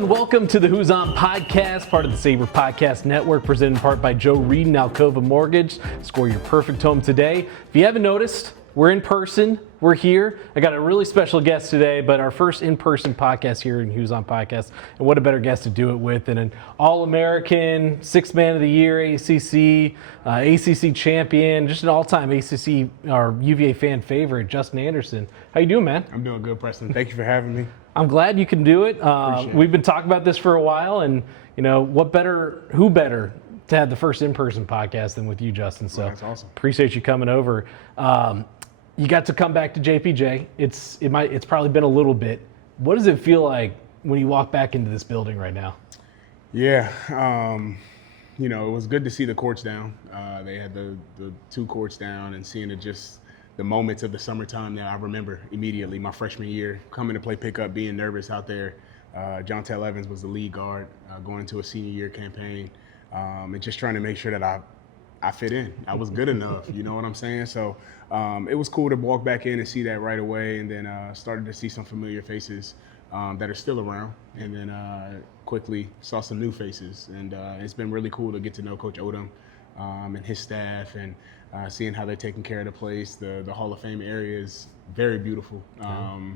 and welcome to the Who's On podcast, part of the Sabre Podcast Network, presented in part by Joe Reed and Alcova Mortgage. Score your perfect home today. If you haven't noticed, we're in person. We're here. I got a really special guest today, but our first in-person podcast here in Who's On Podcast. And what a better guest to do it with than an All-American, Sixth Man of the Year, ACC, ACC champion, just an all-time ACC or UVA fan favorite, Justin Anderson. How you doing, man? I'm doing good, Preston. Thank you for having me. I'm glad you can do it. We've been talking about this for a while, and who better to have the first in-person podcast than with you, Justin? So that's awesome. Appreciate you coming over. You got to come back to JPJ. It's probably been a little bit. What does it feel like when you walk back into this building right now? Yeah, it was good to see the courts down. They had the two courts down, and seeing it just the moments of the summertime that I remember immediately. My freshman year, coming to play pickup, being nervous out there. John Tell Evans was the lead guard going into a senior year campaign, and just trying to make sure that I fit in. I was good enough, you know what I'm saying? So it was cool to walk back in and see that right away, and then started to see some familiar faces that are still around, and then quickly saw some new faces. And it's been really cool to get to know Coach Odom and his staff, and seeing how they're taking care of the place. The Hall of Fame area is very beautiful,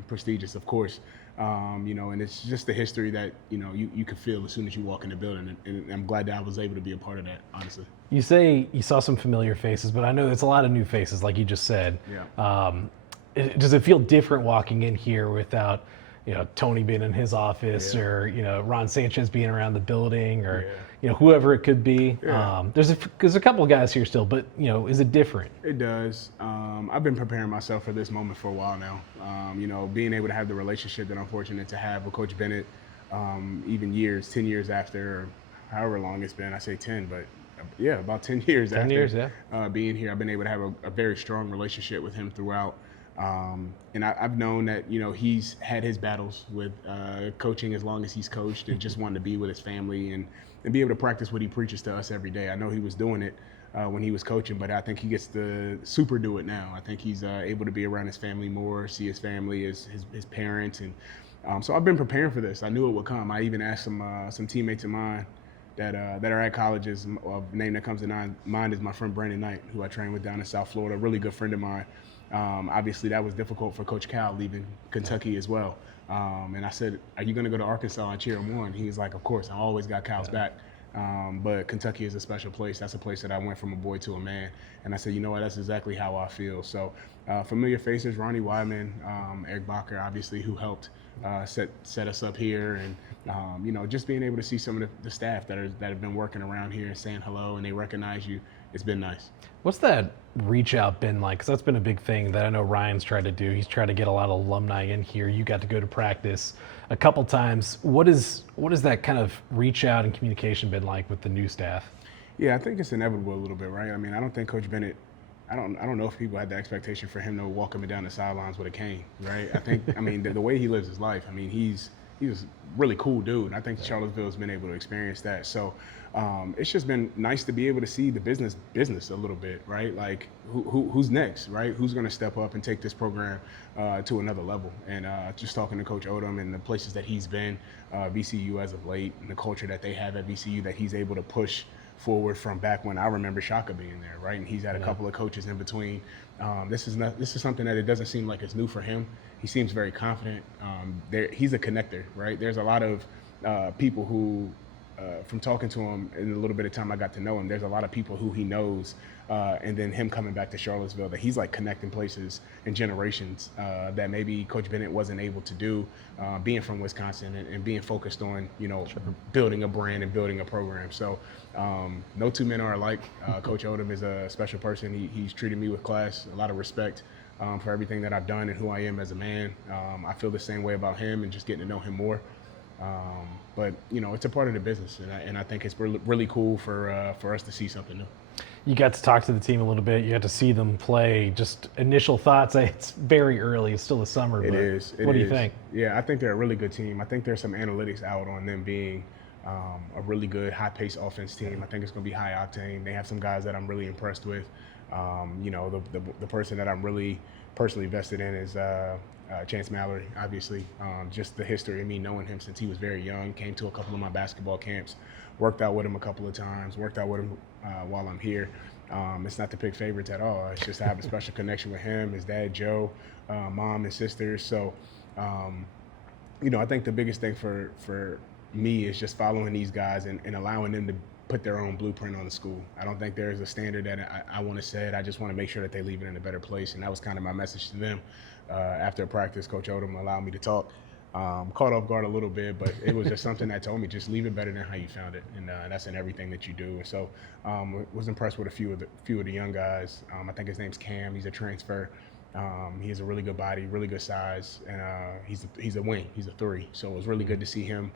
prestigious, of course. And it's just the history that, you can feel as soon as you walk in the building. And I'm glad that I was able to be a part of that, honestly. You say you saw some familiar faces, but I know it's a lot of new faces, like you just said. Yeah. Does it feel different walking in here without, Tony being in his office, or, Ron Sanchez being around the building, or, whoever it could be? Yeah. There's a couple of guys here still, but, is it different? It does. I've been preparing myself for this moment for a while now. Being able to have the relationship that I'm fortunate to have with Coach Bennett, even 10 years after, however long it's been, I say 10, but yeah, about 10 years 10 after years, yeah. Being here, I've been able to have a very strong relationship with him throughout. And I've known that, he's had his battles with coaching as long as he's coached, and just wanting to be with his family and be able to practice what he preaches to us every day. I know he was doing it when he was coaching, but I think he gets to super do it now. I think he's able to be around his family more, see his family, his parents. And so I've been preparing for this. I knew it would come. I even asked some teammates of mine that are at colleges. A name that comes to mind is my friend Brandon Knight, who I train with down in South Florida, a really good friend of mine. Obviously, that was difficult for Coach Cal leaving Kentucky as well. And I said, "Are you going to go to Arkansas and cheer him on?" He was like, "Of course, I always got Cal's back." But Kentucky is a special place. That's a place that I went from a boy to a man. And I said, you know what, that's exactly how I feel. So familiar faces, Ronnie Wyman, Eric Bacher, obviously, who helped set us up here. And, just being able to see some of the staff that have been working around here and saying hello, and they recognize you, it's been nice. What's that reach out been like? Because that's been a big thing that I know Ryan's tried to do. He's tried to get a lot of alumni in here. You got to go to practice a couple times. What is that kind of reach out and communication been like with the new staff? Yeah, I think it's inevitable a little bit, right? I mean, I don't think Coach Bennett, I don't know if people had the expectation for him to walk him down the sidelines with a cane, right? I think, the way he lives his life, he's a really cool dude. And I think Charlottesville's been able to experience that. So it's just been nice to be able to see the business a little bit, right? Like who's next, right? Who's going to step up and take this program to another level? And just talking to Coach Odom and the places that he's been, VCU as of late, and the culture that they have at VCU that he's able to push forward from back when I remember Shaka being there, right? And he's had a couple of coaches in between. This is something that it doesn't seem like it's new for him. He seems very confident. He's a connector, right? There's a lot of people who, from talking to him in a little bit of time I got to know him, there's a lot of people who he knows, and then him coming back to Charlottesville, that he's like connecting places and generations that maybe Coach Bennett wasn't able to do, being from Wisconsin and being focused on, building a brand and building a program. So no two men are alike. Coach Odom is a special person. He's treated me with class, a lot of respect for everything that I've done and who I am as a man. I feel the same way about him and just getting to know him more. But it's a part of the business, and I think it's really cool for us to see something new. You got to talk to the team a little bit. You got to see them play. Just initial thoughts. It's very early. It's still the summer. It is. What do you think? Yeah, I think they're a really good team. I think there's some analytics out on them being a really good high-paced offense team. I think it's going to be high octane. They have some guys that I'm really impressed with. The person that I'm really personally vested in is Chance Mallory, obviously. Just the history of me knowing him since he was very young, came to a couple of my basketball camps, worked out with him a couple of times, worked out with him while I'm here. It's not to pick favorites at all. It's just I have a special connection with him, his dad, Joe, mom and sisters. So, I think the biggest thing for me is just following these guys and allowing them to put their own blueprint on the school. I don't think there's a standard that I want to set. I just want to make sure that they leave it in a better place. And that was kind of my message to them. After practice, Coach Odom allowed me to talk. Caught off guard a little bit, but it was just something that told me just leave it better than how you found it, and that's in everything that you do. And so, was impressed with a few of the young guys. I think his name's Cam. He's a transfer. He has a really good body, really good size, and he's a wing. He's a 3. So it was really good to see him,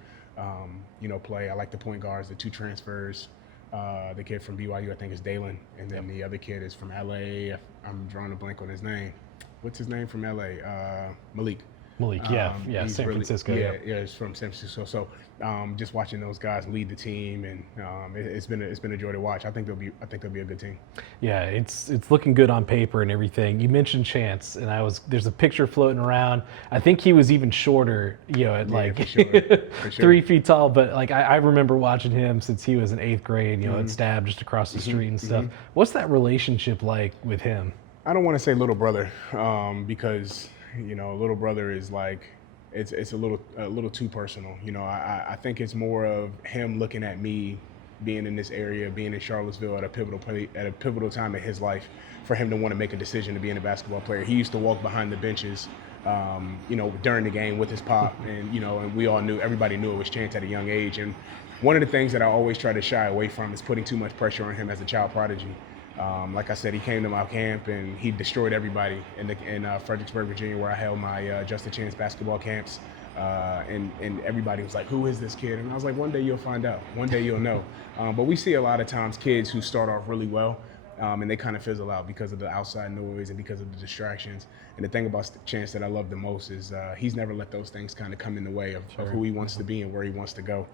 play. I like the point guards, the 2 transfers. The kid from BYU, I think, is Dalen, and then the other kid is from LA. I'm drawing a blank on his name. What's his name from LA? Malik. San Francisco. He's from San Francisco. So just watching those guys lead the team, and it's been a joy to watch. I think they'll be a good team. Yeah, it's looking good on paper and everything. You mentioned Chance, and there's a picture floating around. I think he was even shorter, at for sure. 3 feet tall. But I remember watching him since he was in 8th grade. At Stab just across the street and stuff. What's that relationship like with him? I don't want to say little brother because little brother is it's a little too personal. I think it's more of him looking at me being in this area, being in Charlottesville at a pivotal time in his life, for him to want to make a decision to be a basketball player. He used to walk behind the benches, during the game with his pop, and everybody knew it was Chance at a young age. And one of the things that I always try to shy away from is putting too much pressure on him as a child prodigy. Like I said, he came to my camp and he destroyed everybody in Fredericksburg, Virginia, where I held my Just a Chance basketball camps. And everybody was like, who is this kid? And I was like, one day you'll find out. One day you'll know. But we see a lot of times kids who start off really well and they kind of fizzle out because of the outside noise and because of the distractions. And the thing about Chance that I love the most is he's never let those things kind of come in the way of who he wants to be and where he wants to go.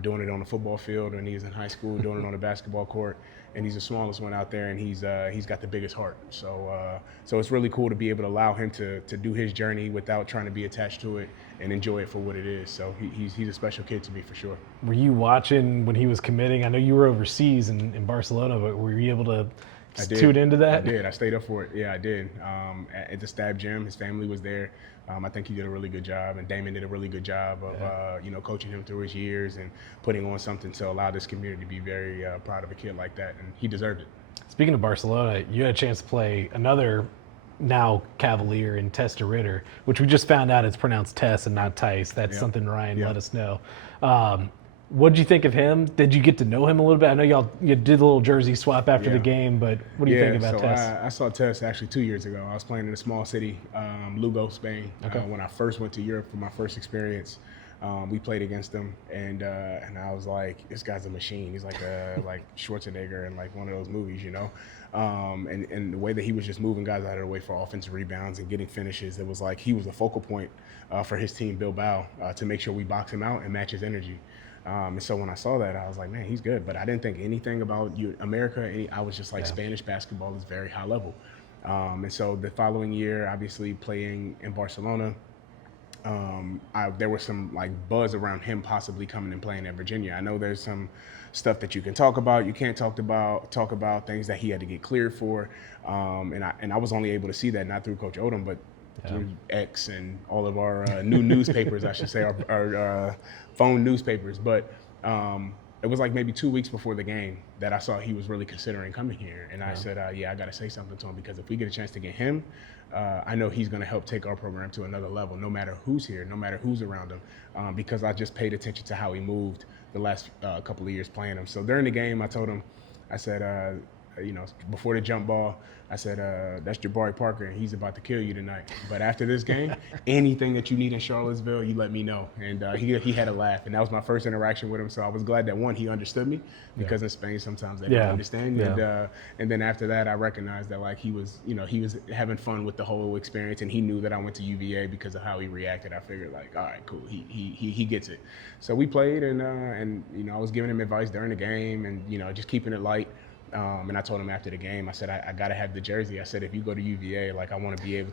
Doing it on the football field when he was in high school, doing it on the basketball court. And he's the smallest one out there, and he's got the biggest heart. So it's really cool to be able to allow him to do his journey without trying to be attached to it and enjoy it for what it is. So he's a special kid to me for sure. Were you watching when he was committing? I know you were overseas in Barcelona, but were you able to tune into that? I did. I stayed up for it. Yeah, I did. At the Stab Gym, his family was there. I think he did a really good job, and Damon did a really good job of coaching him through his years and putting on something to allow this community to be very proud of a kid like that, and he deserved it. Speaking of Barcelona, you had a chance to play another now Cavalier in Tijs De Ridder, which we just found out it's pronounced Tess and not Thijs. That's something Ryan let us know. What did you think of him? Did you get to know him a little bit? I know you did a little jersey swap after the game, but what do you think about Tess? I saw Tess actually 2 years ago. I was playing in a small city, Lugo, Spain. When I first went to Europe for my first experience, we played against him, and I was like, this guy's a machine. He's like like Schwarzenegger in like one of those movies, and the way that he was just moving guys out of the way for offensive rebounds and getting finishes, it was like he was a focal point for his team, Bilbao, to make sure we box him out and match his energy. And so when I saw that, I was like, man, he's good. But I didn't think anything about America. I was just like, Spanish basketball is very high level. And so the following year, obviously playing in Barcelona, there was some like buzz around him possibly coming and playing at Virginia. I know there's some stuff that you can talk about, you can't talk about things that he had to get cleared for. And I was only able to see that not through Coach Odom, but through X and all of our new newspapers, I should say, our phone newspapers. But it was like maybe 2 weeks before the game that I saw he was really considering coming here. And I said, I got to say something to him, because if we get a chance to get him, I know he's going to help take our program to another level, no matter who's here, no matter who's around him, because I just paid attention to how he moved the last couple of years playing him. So during the game, I told him, I said, before the jump ball, I said, that's Jabari Parker, and he's about to kill you tonight. But after this game, anything that you need in Charlottesville, you let me know. And he had a laugh, and that was my first interaction with him. So I was glad that, one, he understood me, because in Spain sometimes they don't understand. Yeah. And then after that, I recognized that, like, he was having fun with the whole experience, and he knew that I went to UVA because of how he reacted. I figured, like, all right, cool, he gets it. So we played, and I was giving him advice during the game, and just keeping it light. And I told him after the game, I said, I got to have the jersey. I said, if you go to UVA, like, I want to be able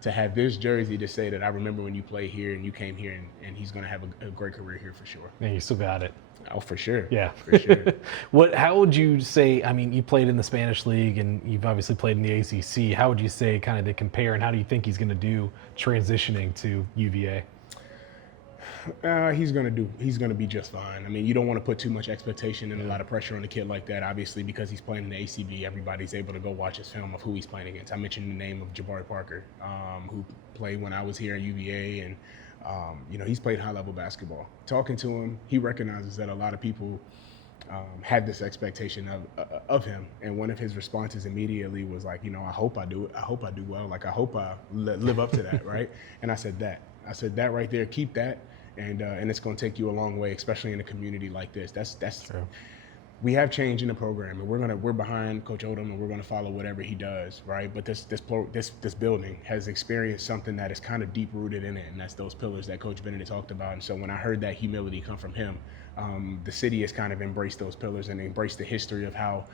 to have this jersey to say that I remember when you played here and you came here, and he's going to have a great career here for sure. And you still got it. Oh, for sure. Yeah. For sure. How would you say, I mean, you played in the Spanish League and you've obviously played in the ACC. How would you say kind of they compare, and how do you think he's going to do transitioning to UVA? He's gonna be just fine. I mean, you don't want to put too much expectation and a lot of pressure on a kid like that. Obviously, because he's playing in the ACB, everybody's able to go watch his film of who he's playing against. I mentioned the name of Jabari Parker, who played when I was here at UVA, and he's played high-level basketball. Talking to him, he recognizes that a lot of people had this expectation of him, and one of his responses immediately was like, I hope I do it. I hope I do well. Like, I hope I live up to that, right? And I said that right there, keep that. And it's going to take you a long way, especially in a community like this. That's true. We have change in the program, and we're behind Coach Odom, and we're going to follow whatever he does, right? But this building has experienced something that is kind of deep rooted in it, and that's those pillars that Coach Bennett talked about. And so when I heard that humility come from him, the city has kind of embraced those pillars and embraced the history of how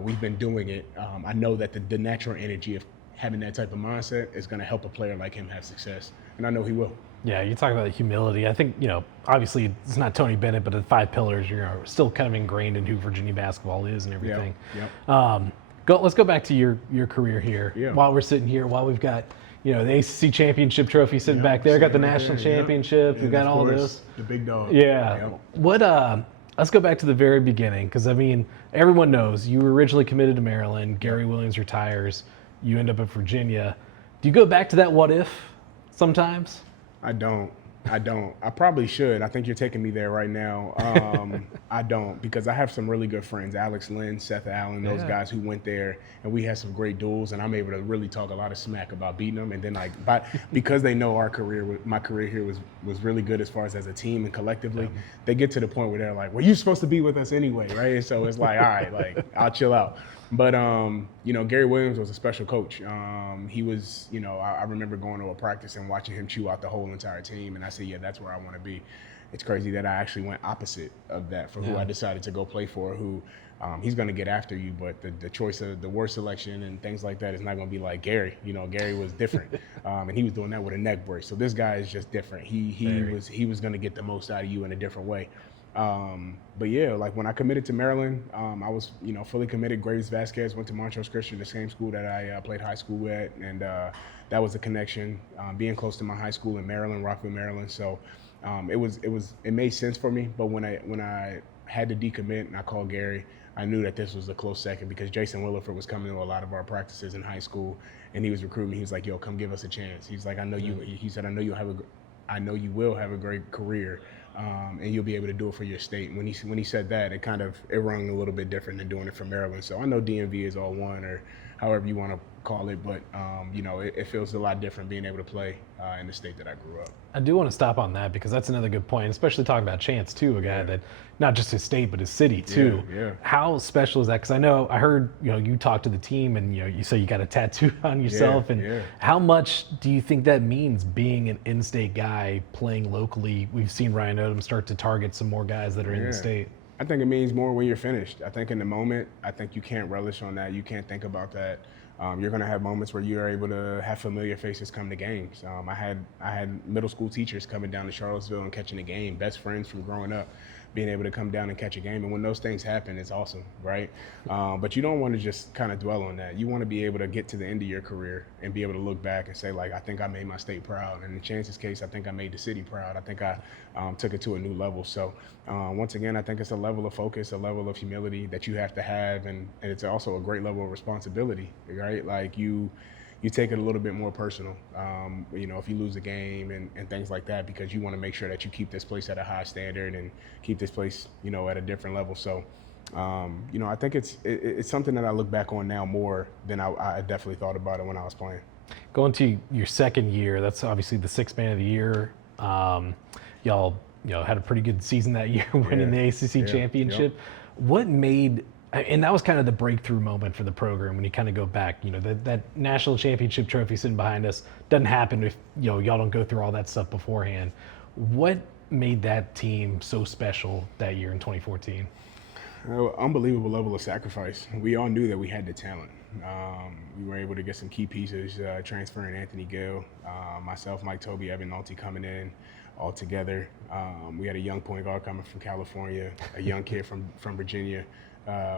we've been doing it. I know that the natural energy of having that type of mindset is going to help a player like him have success, and I know he will. Yeah, you talk about humility. I think, obviously it's not Tony Bennett, but the 5 pillars, still kind of ingrained in who Virginia basketball is and everything. Yep. Let's go back to your career here. Yeah. While we're sitting here, while we've got, the ACC Championship trophy sitting back there, got the national championship, we've got all this. The big dog. Yeah. Yep. Let's go back to the very beginning, because, everyone knows you were originally committed to Maryland. Gary Williams retires. You end up at Virginia. Do you go back to that what if sometimes? I don't. I probably should. I think you're taking me there right now. I don't, because I have some really good friends, Alex Lynn, Seth Allen, those guys who went there, and we had some great duels, and I'm able to really talk a lot of smack about beating them. And then, because they know my career here was really good as far as a team and collectively, they get to the point where they're like, well, you're supposed to be with us anyway, right? And so it's like, all right, like, I'll chill out. But, Gary Williams was a special coach. He was, I remember going to a practice and watching him chew out the whole entire team. And I said, yeah, that's where I want to be. It's crazy that I actually went opposite of that for who I decided to go play for, who he's going to get after you. But the choice of the word selection and things like that is not going to be like Gary. Gary was different. And he was doing that with a neck brace. So this guy is just different. He was going to get the most out of you in a different way. But yeah, like when I committed to Maryland, I was, fully committed. Graves Vasquez went to Montrose Christian, the same school that I played high school at, and that was a connection. Being close to my high school in Maryland, Rockville, Maryland. So it made sense for me. But when I had to decommit and I called Gary, I knew that this was a close second, because Jason Williford was coming to a lot of our practices in high school, and he was recruiting me. He was like, "Yo, come give us a chance." He's like, "I know you." He said, "I know you will have a great career, and you'll be able to do it for your state." When he said that, it rung a little bit different than doing it for Maryland. So I know DMV is all one, or however you want to call it, but it feels a lot different being able to play in the state that I grew up. I do want to stop on that, because that's another good point, especially talking about Chance too, a guy that not just his state but his city too. Yeah. How special is that? Because I heard you talk to the team, and you say you got a tattoo on yourself, and how much do you think that means, being an in-state guy playing locally? We've seen Ryan Odom start to target some more guys that are in the state. I think it means more when you're finished. I think in the moment, I think you can't relish on that. You can't think about that. You're going to have moments where you're able to have familiar faces come to games. I had middle school teachers coming down to Charlottesville and catching a game, best friends from growing up, being able to come down and catch a game. And when those things happen, it's awesome, right? But you don't want to just kind of dwell on that. You want to be able to get to the end of your career and be able to look back and say, like, I think I made my state proud. And in Chance's case, I think I made the city proud. I think I took it to a new level. So once again, I think it's a level of focus, a level of humility that you have to have. And it's also a great level of responsibility, right? Like you take it a little bit more personal, if you lose a game and things like that, because you want to make sure that you keep this place at a high standard and keep this place, at a different level. So I think it's something that I look back on now more than I definitely thought about it when I was playing. Going to your second year, that's obviously the sixth man of the year. Y'all had a pretty good season that year, winning the ACC Championship. Yep. What made, and that was kind of the breakthrough moment for the program when you kind of go back, that national championship trophy sitting behind us doesn't happen if y'all don't go through all that stuff beforehand. What made that team so special that year in 2014? Unbelievable level of sacrifice. We all knew that we had the talent. We were able to get some key pieces, transferring Anthony Gill, myself, Mike Toby, Evan Nolte coming in all together. We had a young point guard coming from California, a young kid from Virginia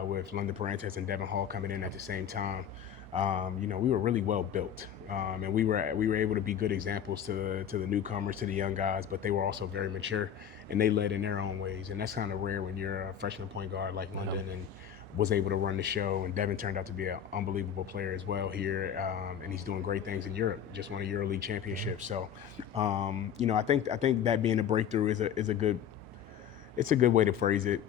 with London Parantes and Devin Hall coming in at the same time. We were really well built, and we were able to be good examples to the newcomers, to the young guys, but they were also very mature, and they led in their own ways, and that's kind of rare when you're a freshman point guard like London and was able to run the show. And Devin turned out to be an unbelievable player as well here, and he's doing great things in Europe. Just won a EuroLeague championship. So, I think that being a breakthrough is a good way to phrase it,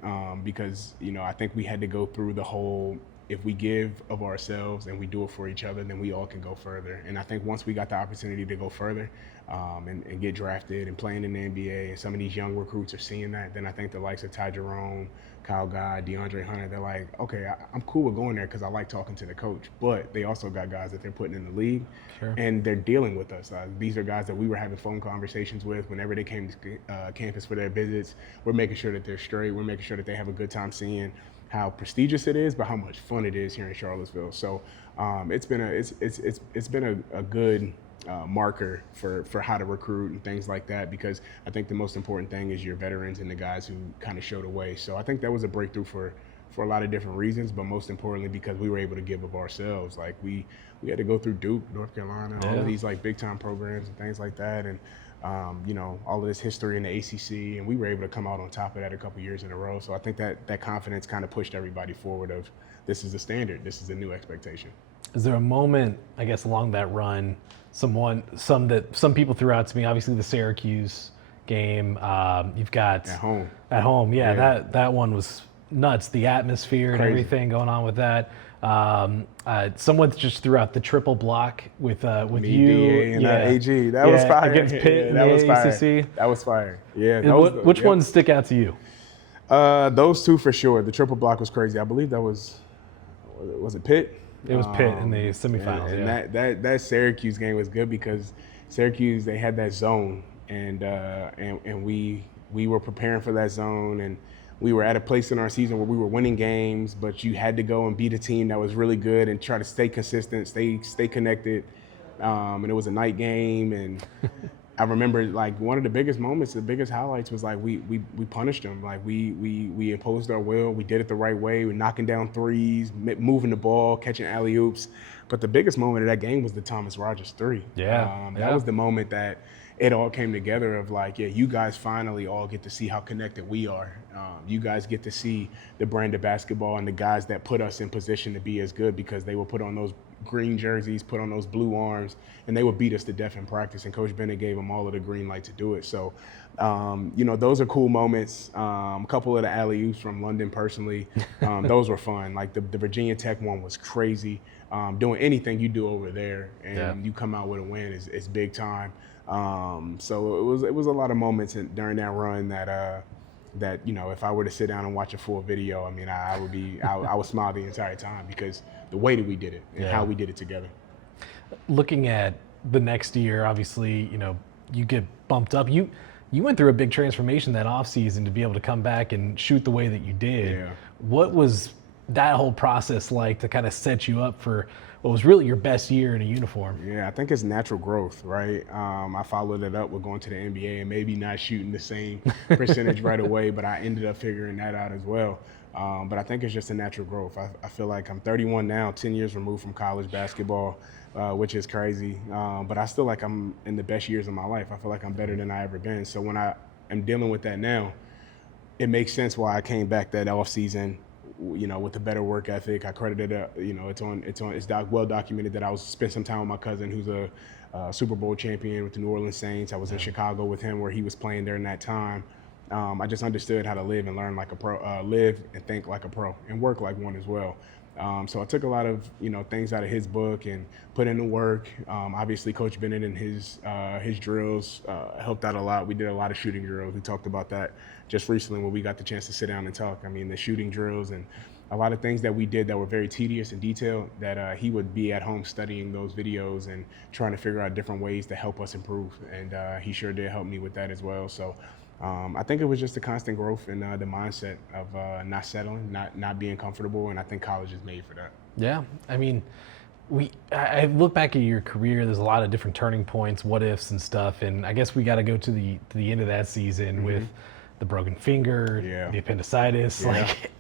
because I think we had to go through the whole, if we give of ourselves and we do it for each other, then we all can go further. And I think once we got the opportunity to go further and get drafted and playing in the NBA, and some of these young recruits are seeing that, then I think the likes of Ty Jerome, Kyle Guy, DeAndre Hunter, they're like, okay, I'm cool with going there because I like talking to the coach. But they also got guys that they're putting in the league, and they're dealing with us. These are guys that we were having phone conversations with whenever they came to campus for their visits. We're making sure that they're straight. We're making sure that they have a good time seeing how prestigious it is, but how much fun it is here in Charlottesville. So it's been a good marker for how to recruit and things like that, because I think the most important thing is your veterans and the guys who kind of show the way. So I think that was a breakthrough for a lot of different reasons, but most importantly because we were able to give of ourselves. Like we had to go through Duke, North Carolina, all of these like big time programs and things like that, and all of this history in the ACC, and we were able to come out on top of that a couple years in a row. So I think that confidence kind of pushed everybody forward of, this is the standard, this is the new expectation. Is there a moment, I guess, along that run, some people threw out to me, obviously the Syracuse game, you've got at home, that one was nuts, the atmosphere and everything going on with that. Someone just threw out the triple block with Me, you DA, and AG. That was fire. Against Pitt that was fire. ACC. That was fire. Yeah. Which ones stick out to you? Those two for sure. The triple block was crazy. I believe that was it Pitt? It was Pitt in the semifinals. And that Syracuse game was good because Syracuse, they had that zone, and we were preparing for that zone, and we were at a place in our season where we were winning games, but you had to go and beat a team that was really good and try to stay consistent, stay connected. And it was a night game, and I remember like one of the biggest moments, the biggest highlights was like we punished them. Like we imposed our will. We did it the right way. We're knocking down threes, moving the ball, catching alley-oops. But the biggest moment of that game was the Thomas Rogers three. That was the moment that it all came together of like, you guys finally all get to see how connected we are. You guys get to see the brand of basketball and the guys that put us in position to be as good, because they will put on those green jerseys, put on those blue arms, and they would beat us to death in practice. And Coach Bennett gave them all of the green light to do it. So, those are cool moments. A couple of the alley-oops from London personally, those were fun. Like the Virginia Tech one was crazy. Doing anything you do over there and you come out with a win is big time. So it was a lot of moments during that run that if I were to sit down and watch a full video, I mean, I would smile the entire time, because the way that we did it and how we did it together. Looking at the next year, obviously, you get bumped up. You went through a big transformation that offseason to be able to come back and shoot the way that you did. Yeah. What was that whole process like to kind of set you up for what was really your best year in a uniform? Yeah, I think it's natural growth, right? I followed it up with going to the NBA and maybe not shooting the same percentage right away, but I ended up figuring that out as well. But I think it's just a natural growth. I feel like I'm 31 now, 10 years removed from college basketball, which is crazy. But I still like I'm in the best years of my life. I feel like I'm better than I ever been. So when I am dealing with that now, it makes sense why I came back that off season, with a better work ethic. I credited it's well documented that I spent some time with my cousin who's a Super Bowl champion with the New Orleans Saints. I was in Chicago with him where he was playing during that time. I just understood how to live and learn like a pro, live and think like a pro, and work like one as well. So I took a lot of things out of his book and put in the work. Obviously, Coach Bennett and his drills helped out a lot. We did a lot of shooting drills. We talked about that just recently when we got the chance to sit down and talk. I mean, the shooting drills and a lot of things that we did that were very tedious and detailed, that he would be at home studying those videos and trying to figure out different ways to help us improve. And he sure did help me with that as well. So I think it was just a constant growth in the mindset of not settling, not being comfortable, and I think college is made for that. Yeah, I mean, I look back at your career. There's a lot of different turning points, what ifs, and stuff. And I guess we got to go to the end of that season with the broken finger, the appendicitis,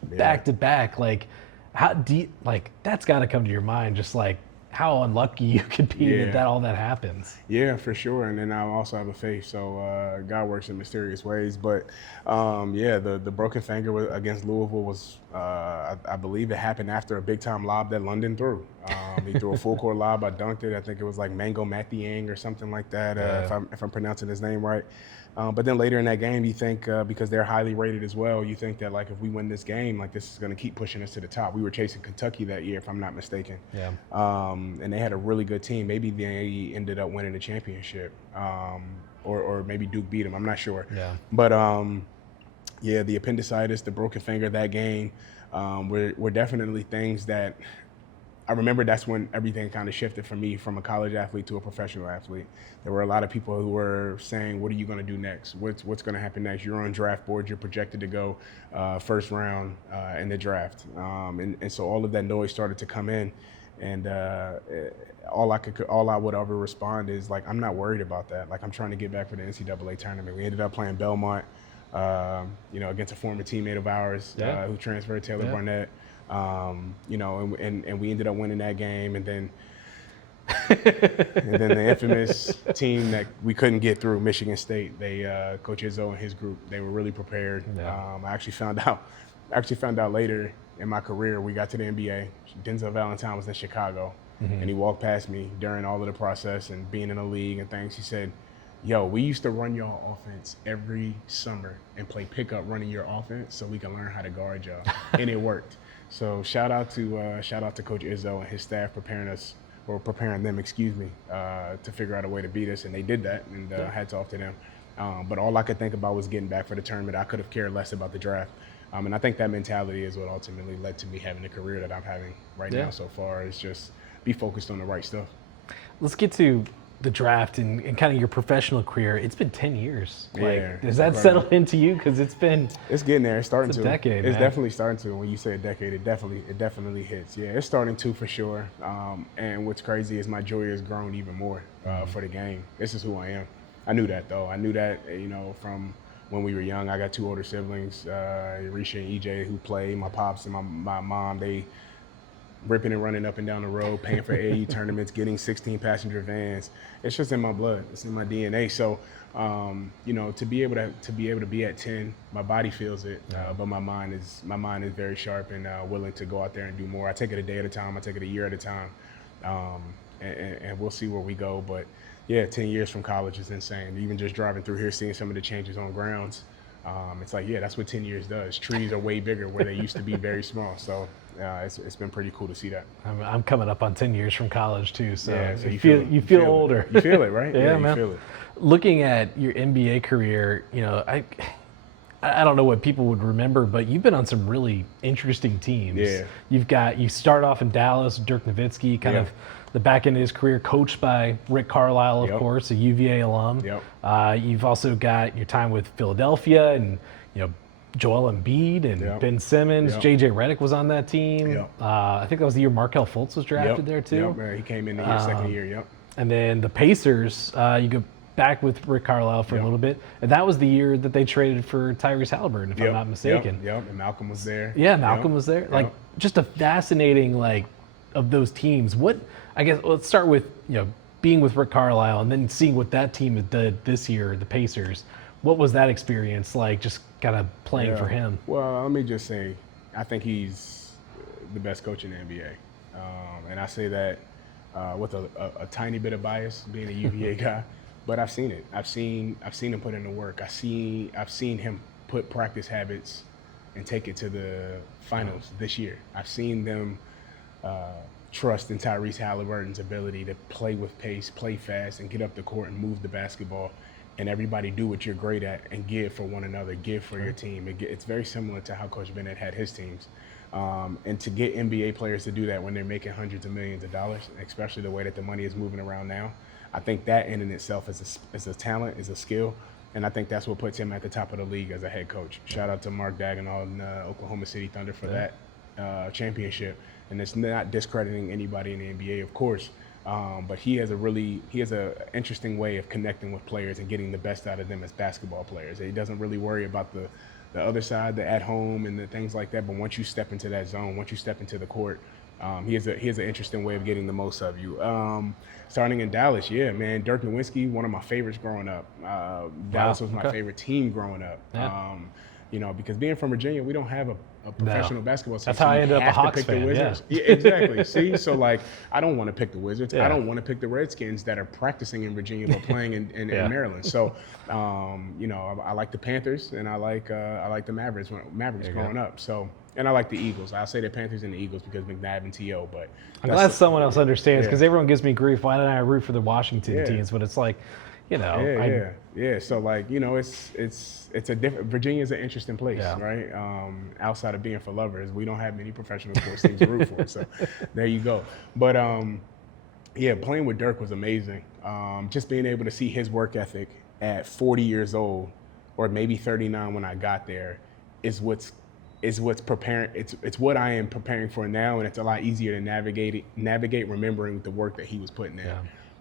back to back. Like, how deep? Like, that's got to come to your mind. Just like how unlucky you could be that all that happens. Yeah, for sure. And then I also have a faith, so God works in mysterious ways. But the broken finger against Louisville was, I believe it happened after a big time lob that London threw. He threw a full court lob. I dunked it. I think it was like Mango Mathiang or something like that, if I'm pronouncing his name right. But then later in that game, you think, because they're highly rated as well, you think that like if we win this game, like this is going to keep pushing us to the top. We were chasing Kentucky that year, if I'm not mistaken. Yeah. And they had a really good team. Maybe they ended up winning the championship, or maybe Duke beat them. I'm not sure. Yeah. But the appendicitis, the broken finger, that game, were definitely things that I remember. That's when everything kind of shifted for me from a college athlete to a professional athlete. There were a lot of people who were saying, what are you going to do next? What's going to happen next? You're on draft board. You're projected to go first round in the draft. And so all of that noise started to come in. And all I would ever respond is like, I'm not worried about that. Like, I'm trying to get back for the NCAA tournament. We ended up playing Belmont, against a former teammate of ours who transferred, Taylor Barnett. And we ended up winning that game, and then the infamous team that we couldn't get through, Michigan State. They Coach Izzo and his group, they were really prepared. I actually found out later in my career, we got to the NBA. Denzel Valentine was in Chicago, and he walked past me during all of the process and being in the league and things. He said, "Yo, we used to run y'all offense every summer and play pickup running your offense so we can learn how to guard y'all," and it worked. So shout out to Coach Izzo and his staff preparing them, to figure out a way to beat us, and they did that, and hats off to them. But all I could think about was getting back for the tournament. I could have cared less about the draft, and I think that mentality is what ultimately led to me having the career that I'm having right now so far. Is just be focused on the right stuff. Let's get to the draft and kind of your professional career. It's been 10 years. Like, does that settle into you? Because it's getting there. It's starting to. It's a decade, It's man. definitely starting to. When you say a decade, it definitely hits. Yeah, it's starting to for sure. And what's crazy is my joy has grown even more for the game. This is who I am. I knew that though. I knew that, from when we were young. I got two older siblings, Risha and EJ, who play. My pops and my mom, they ripping and running up and down the road, paying for AAU tournaments, getting 16-passenger vans. It's just in my blood. It's in my DNA. So, to be able to be at 10, my body feels it, but my mind is very sharp and willing to go out there and do more. I take it a day at a time. I take it a year at a time, and we'll see where we go. But yeah, 10 years from college is insane. Even just driving through here, seeing some of the changes on grounds, it's like, yeah, that's what 10 years does. Trees are way bigger where they used to be very small. So it's been pretty cool to see that. I'm coming up on 10 years from college too, so, so you feel older. You feel it, right? Yeah, man. You feel it. Looking at your NBA career, I don't know what people would remember, but you've been on some really interesting teams. Yeah. You start off in Dallas, Dirk Nowitzki, kind of the back end of his career, coached by Rick Carlisle, of course, a UVA alum. You've also got your time with Philadelphia and, Joel Embiid and Ben Simmons. JJ Redick was on that team. I think that was the year Markelle Fultz was drafted there too. He came in the second year. And then the Pacers, you go back with Rick Carlisle for a little bit, and that was the year that they traded for Tyrese Halliburton, if I'm not mistaken. And Malcolm was there. Yeah, Malcolm was there. Like, just a fascinating, of those teams. I guess let's start with, being with Rick Carlisle and then seeing what that team did this year, the Pacers. What was that experience like, just kind of playing for him? Well, let me just say, I think he's the best coach in the NBA. And I say that with a tiny bit of bias, being a UVA guy. But I've seen it. I've seen him put in the work. I've seen him put practice habits and take it to the finals this year. I've seen them trust in Tyrese Halliburton's ability to play with pace, play fast, and get up the court and move the basketball, and everybody do what you're great at and give for one another, give for your team. It's very similar to how Coach Bennett had his teams. And to get NBA players to do that when they're making hundreds of millions of dollars, especially the way that the money is moving around now, I think that in itself is a talent, is a skill. And I think that's what puts him at the top of the league as a head coach. Shout out to Mark Daigneault and Oklahoma City Thunder for that championship. And it's not discrediting anybody in the NBA, of course. But he has a interesting way of connecting with players and getting the best out of them as basketball players. He doesn't really worry about the other side, the at home and the things like that. But once you step into that zone, once you step into the court, he has an interesting way of getting the most of you. Starting in Dallas, yeah, man, Dirk Nowitzki, one of my favorites growing up. Dallas was my favorite team growing up. Yeah. Because being from Virginia, we don't have a professional basketball team. That's how I ended up a Hawks fan. Yeah, exactly. See, so like, I don't want to pick the Wizards. Yeah. I don't want to pick the Redskins that are practicing in Virginia but playing in Maryland. So, I like the Panthers and I like the Mavericks growing up. So, and I like the Eagles. I'll say the Panthers and the Eagles because McNabb and T.O. But I'm glad someone else understands because everyone gives me grief. Why didn't I root for the Washington teams? But it's like, So like, it's a different. Virginia's an interesting place, right? Outside of being for lovers, we don't have many professional sports teams to root for. So there you go. But playing with Dirk was amazing. Just being able to see his work ethic at 40 years old, or maybe 39 when I got there, is what's preparing. It's what I am preparing for now, and it's a lot easier to navigate remembering the work that he was putting in. Yeah.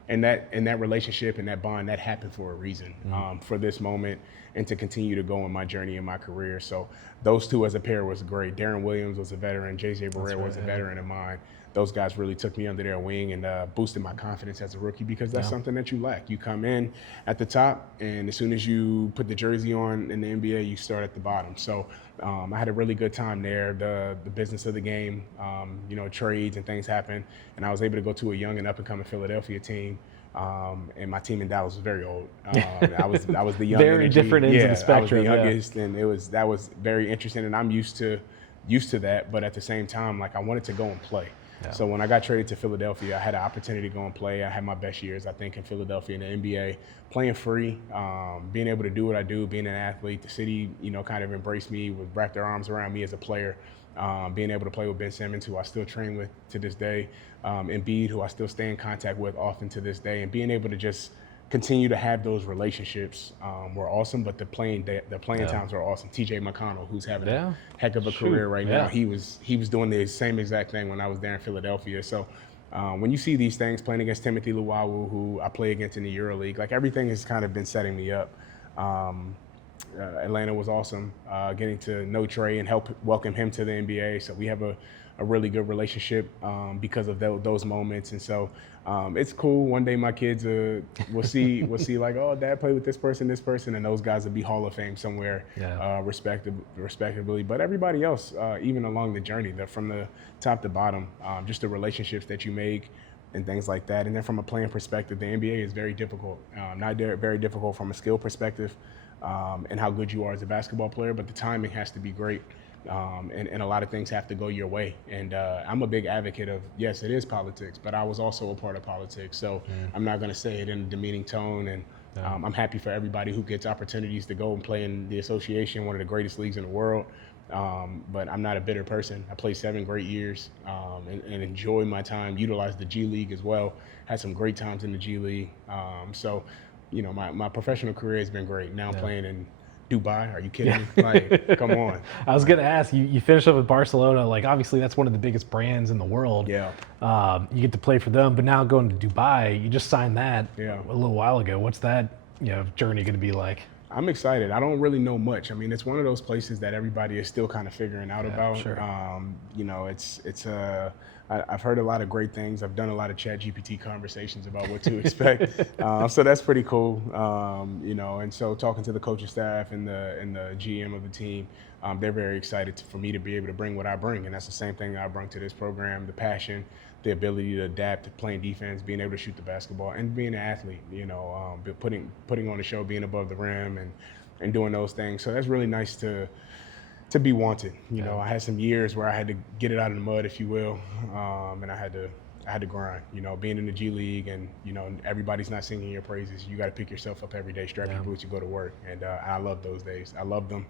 And that relationship and that bond, that happened for a reason, for this moment and to continue to go on my journey in my career. So those two as a pair was great. Darren Williams was a veteran. J.J. Barrett was a veteran of mine. Those guys really took me under their wing and boosted my confidence as a rookie because that's something that you lack. You come in at the top, and as soon as you put the jersey on in the NBA, you start at the bottom. So I had a really good time there. The business of the game, trades and things happen, and I was able to go to a young and up-and-coming Philadelphia team. And my team in Dallas was very old. I was the young, very different ends of the spectrum. I was the youngest, and that was very interesting. And I'm used to that, but at the same time, like I wanted to go and play. Yeah. So when I got traded to Philadelphia, I had an opportunity to go and play. I had my best years, I think, in Philadelphia in the NBA, playing free, being able to do what I do, being an athlete. The city, kind of embraced me, wrapped their arms around me as a player. Being able to play with Ben Simmons, who I still train with to this day, Embiid, who I still stay in contact with often to this day, and being able to just continue to have those relationships were awesome. But the playing times were awesome. T.J. McConnell, who's having a heck of a career right now, he was doing the same exact thing when I was there in Philadelphia. So when you see these things, playing against Timothy Luwawu, who I play against in the EuroLeague, like everything has kind of been setting me up. Atlanta was awesome, getting to know Trey and help welcome him to the NBA. So we have a really good relationship because of those moments. And so it's cool. One day my kids will see like, oh, Dad played with this person, and those guys will be Hall of Fame somewhere, respectively. But everybody else, even along the journey, from the top to bottom, just the relationships that you make and things like that. And then from a playing perspective, the NBA is very difficult. Not very difficult from a skill perspective. And how good you are as a basketball player, but the timing has to be great, and a lot of things have to go your way. And I'm a big advocate of, yes, it is politics, but I was also a part of politics, so I'm not going to say it in a demeaning tone. And I'm happy for everybody who gets opportunities to go and play in the association, one of the greatest leagues in the world. But I'm not a bitter person. I played 7 great years and enjoy my time, utilize the G League as well, had some great times in the G League. My professional career has been great. Now I'm playing in Dubai. Are you kidding me? Like, come on. I was going to ask, you finished up with Barcelona. Like, obviously, that's one of the biggest brands in the world. Yeah. You get to play for them. But now going to Dubai, you just signed that a little while ago. What's that journey going to be like? I'm excited. I don't really know much. I mean, it's one of those places that everybody is still kind of figuring out about. Sure. I've heard a lot of great things. I've done a lot of ChatGPT conversations about what to expect. So that's pretty cool. And so talking to the coaching staff and the GM of the team, they're very excited for me to be able to bring what I bring. And that's the same thing I bring to this program, the passion, the ability to adapt to playing defense, being able to shoot the basketball, and being an athlete, putting on a show, being above the rim, and doing those things. So that's really nice to be wanted. You know, I had some years where I had to get it out of the mud, if you will, and I had to grind. You know, being in the G League, and you know, everybody's not singing your praises. You got to pick yourself up every day, strap your boots, you go to work, and I love those days. I love them.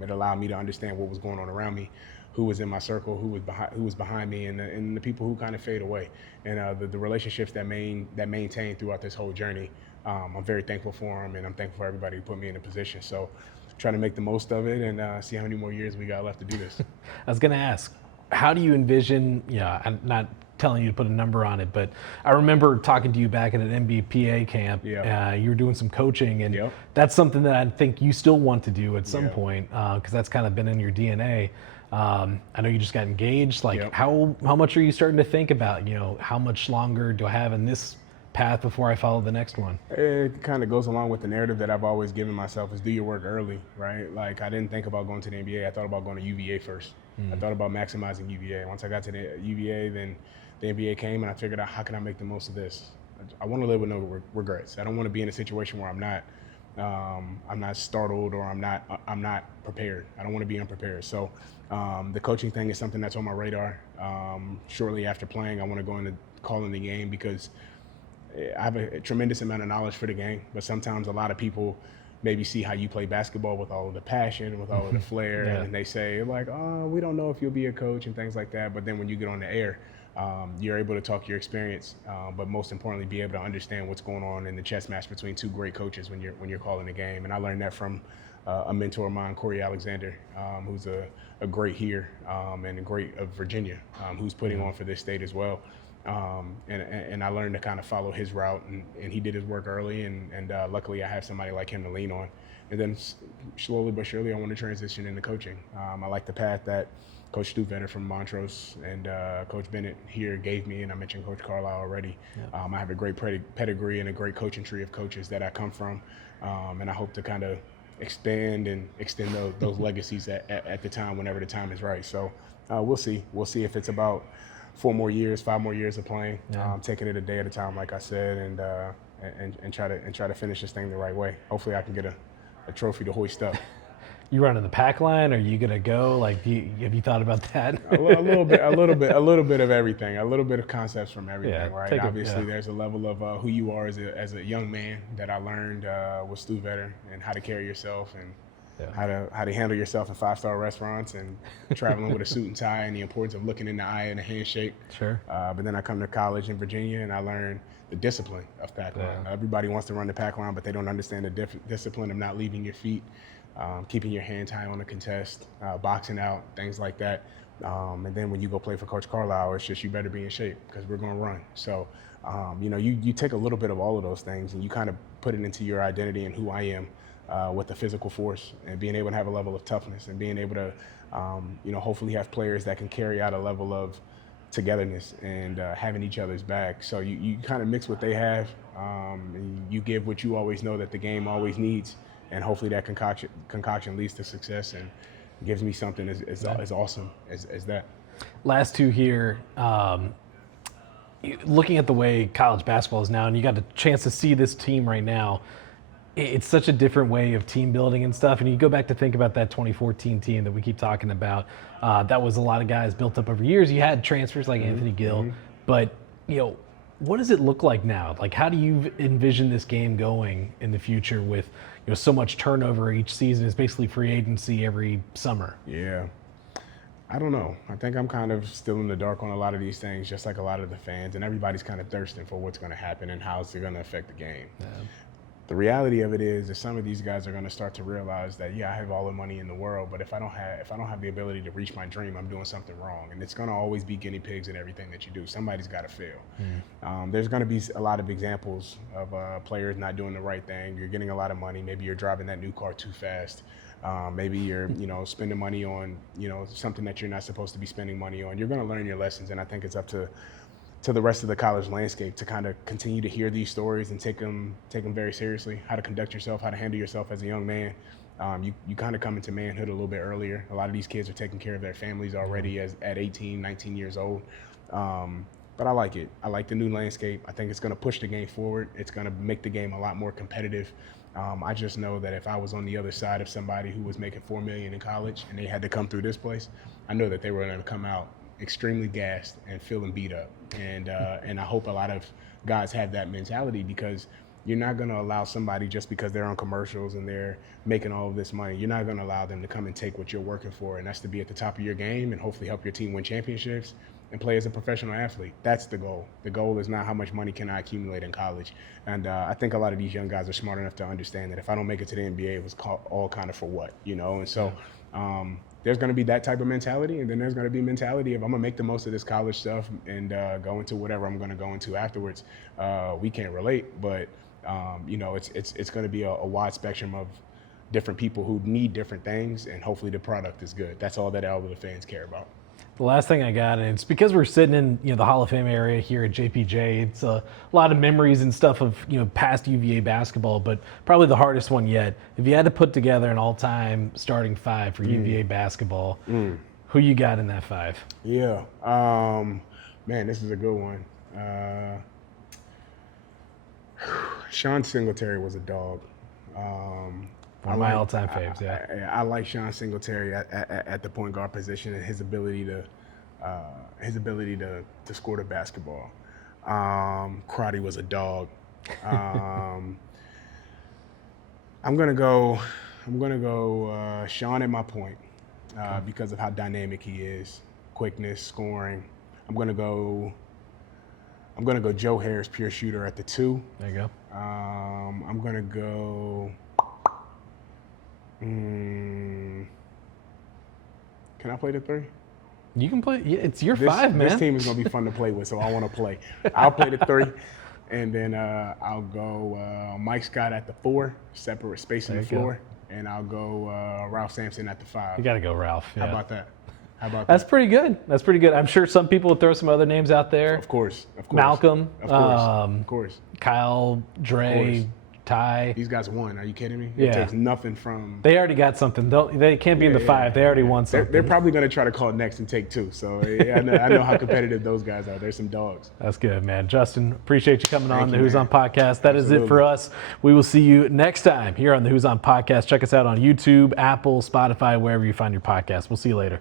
It allowed me to understand what was going on around me, who was in my circle, who was behind me, and the people who kind of fade away, and the relationships that maintain throughout this whole journey. I'm very thankful for them, and I'm thankful for everybody who put me in a position. So, trying to make the most of it and see how many more years we got left to do this. I was going to ask, how do you envision? I'm not telling you to put a number on it, but I remember talking to you back at an NBPA camp. You were doing some coaching, and that's something that I think you still want to do at some point, because that's kind of been in your DNA. I know you just got engaged. Like, how much are you starting to think about, how much longer do I have in this path before I follow the next one? It kind of goes along with the narrative that I've always given myself, is do your work early, right? Like, I didn't think about going to the NBA. I thought about going to UVA first. I thought about maximizing UVA. Once I got to the UVA, then the NBA came, and I figured out, how can I make the most of this? I want to live with no regrets. I don't want to be in a situation where I'm not startled, or I'm not prepared. I don't want to be unprepared. So the coaching thing is something that's on my radar. Shortly after playing, I want to go into calling the game, because I have a tremendous amount of knowledge for the game, but sometimes a lot of people maybe see how you play basketball with all of the passion, with all of the flair, and they say, like, oh, we don't know if you'll be a coach and things like that. But then when you get on the air, you're able to talk your experience, but most importantly, be able to understand what's going on in the chess match between two great coaches when you're calling the game. And I learned that from a mentor of mine, Corey Alexander, who's a great here, and a great of Virginia, who's putting on for this state as well. And I learned to kind of follow his route, and he did his work early, and luckily I have somebody like him to lean on. And then slowly but surely, I want to transition into coaching. I like the path that Coach Stu Vetter from Montrose and Coach Bennett here gave me, and I mentioned Coach Carlisle already. I have a great pedigree and a great coaching tree of coaches that I come from, and I hope to kind of expand and extend those legacies at the time, whenever the time is right. So we'll see. We'll see if it's about 4 more years, 5 more years of playing, taking it a day at a time, like I said, and try to finish this thing the right way. Hopefully, I can get a trophy to hoist up. You running the pack line? Are you gonna go? Like, have you thought about that? a little bit of everything. A little bit of concepts from everything, right? Obviously, there's a level of who you are as a young man that I learned with Stu Vetter, and how to carry yourself, and how to handle yourself in 5-star restaurants, and traveling with a suit and tie, and the importance of looking in the eye and a handshake. Sure. But then I come to college in Virginia, and I learned the discipline of pack line. Everybody wants to run the pack line, but they don't understand the discipline of not leaving your feet, keeping your hands high on a contest, boxing out, things like that. And then when you go play for Coach Carlisle, it's just, you better be in shape, because we're going to run. So, you take a little bit of all of those things, and you kind of put it into your identity and who I am, with the physical force, and being able to have a level of toughness, and being able to, hopefully have players that can carry out a level of togetherness and having each other's back. So you kind of mix what they have, and you give what you always know that the game always needs. And hopefully that concoction leads to success and gives me something as awesome as that. Last two here. Looking at the way college basketball is now, and you got the chance to see this team right now, it's such a different way of team building and stuff. And you go back to think about that 2014 team that we keep talking about. That was a lot of guys built up over years. You had transfers like Anthony Gill, but what does it look like now? Like, how do you envision this game going in the future with so much turnover each season? It's basically free agency every summer. Yeah. I don't know. I think I'm kind of still in the dark on a lot of these things, just like a lot of the fans, and everybody's kind of thirsting for what's going to happen and how it's going to affect the game. The reality of it is that some of these guys are going to start to realize that, I have all the money in the world, but if I don't have the ability to reach my dream, I'm doing something wrong. And it's going to always be guinea pigs in everything that you do. Somebody's got to fail. There's going to be a lot of examples of players not doing the right thing. You're getting a lot of money. Maybe you're driving that new car too fast. Maybe you're, spending money on, something that you're not supposed to be spending money on. You're going to learn your lessons, and I think it's up to the rest of the college landscape to kind of continue to hear these stories and take them very seriously. How to conduct yourself, how to handle yourself as a young man. You kind of come into manhood a little bit earlier. A lot of these kids are taking care of their families already at 18, 19 years old. But I like it. I like the new landscape. I think it's going to push the game forward. It's going to make the game a lot more competitive. I just know that if I was on the other side of somebody who was making $4 million in college and they had to come through this place, I know that they were going to come out extremely gassed and feeling beat up. And I hope a lot of guys have that mentality, because you're not going to allow somebody, just because they're on commercials and they're making all of this money, you're not going to allow them to come and take what you're working for, and that's to be at the top of your game and hopefully help your team win championships and play as a professional athlete. That's the goal. The goal is not how much money can I accumulate in college. And I think a lot of these young guys are smart enough to understand that if I don't make it to the NBA, it was all kind of for what, you know? And so there's going to be that type of mentality, and then there's going to be mentality of I'm going to make the most of this college stuff and go into whatever I'm going to go into afterwards. We can't relate, but you know, it's going to be a wide spectrum of different people who need different things, and hopefully the product is good. That's all that all of the fans care about. The last thing I got, and it's because we're sitting in the Hall of Fame area here at JPJ. It's a lot of memories and stuff of past UVA basketball, but probably the hardest one yet. If you had to put together an all-time starting five for UVA basketball, who you got in that five? Yeah, man, this is a good one. Sean Singletary was a dog. One of my all-time faves, yeah. I like Sean Singletary at the point guard position and his ability to score the basketball. Crotty was a dog. I'm gonna go Sean at my point because of how dynamic he is, quickness, scoring. I'm gonna go Joe Harris, pure shooter, at the 2. There you go. I'm gonna go. Can I play the 3? You can play. Yeah, it's your 5, man. This team is gonna be fun to play with, so I want to play. I'll play the 3, and then I'll go Mike Scott at the 4, separate spacing the floor, and I'll go Ralph Sampson at the 5. You got to go Ralph. Yeah. How about that? That's pretty good. That's pretty good. I'm sure some people would throw some other names out there. Of course. Malcolm. Of course. Kyle, Dre, Ty. These guys won. Are you kidding me? Yeah. It takes nothing from. They already got something. They can't be in the 5. They already won something. They're probably going to try to call next and take 2. So I know how competitive those guys are. There's some dogs. That's good, man. Justin, appreciate you coming on the Who's man. On podcast. That is it for us. We will see you next time here on the Who's On podcast. Check us out on YouTube, Apple, Spotify, wherever you find your podcast. We'll see you later.